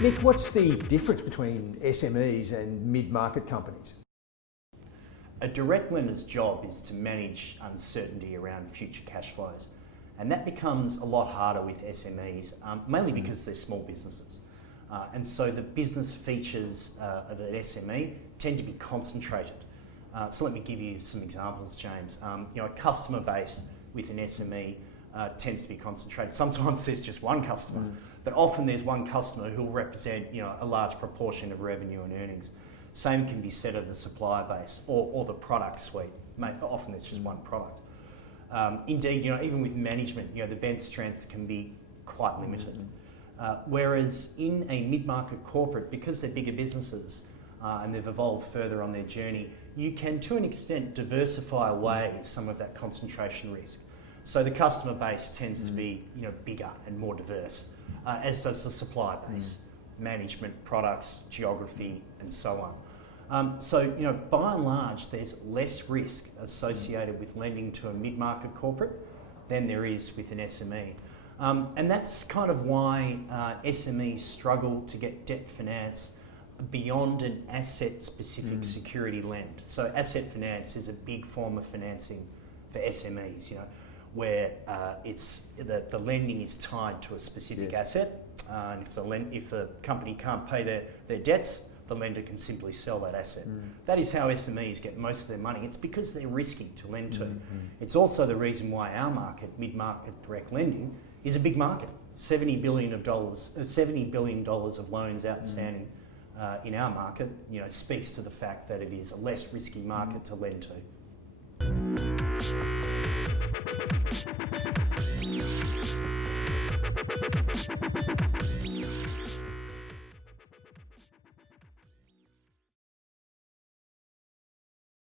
Mick, what's the difference between SMEs and mid-market companies? A direct lender's job is to manage uncertainty around future cash flows, and that becomes a lot harder with SMEs, mainly because they're small businesses. And so the business features of an SME tend to be concentrated. So let me give you some examples, James. A customer base with an SME tends to be concentrated. Sometimes there's just one customer, but often there's one customer who will represent a large proportion of revenue and earnings. Same can be said of the supplier base or the product suite. Often there's just one product. Indeed, even with management, the bench strength can be quite limited. Whereas in a mid-market corporate, because they're bigger businesses and they've evolved further on their journey, you can, to an extent, diversify away some of that concentration risk. So the customer base tends to be, bigger and more diverse, as does the supplier base, management, products, geography, and so on. So by and large, there's less risk associated with lending to a mid-market corporate than there is with an SME. And that's kind of why SMEs struggle to get debt finance beyond an asset-specific security lend. So asset finance is a big form of financing for SMEs, where the lending is tied to a specific asset. And if the company can't pay their debts, the lender can simply sell that asset. That is how SMEs get most of their money. It's because they're risky to lend to. It's also the reason why our market, mid-market direct lending, is a big market. $70 billion of loans outstanding in our market, speaks to the fact that it is a less risky market to lend to.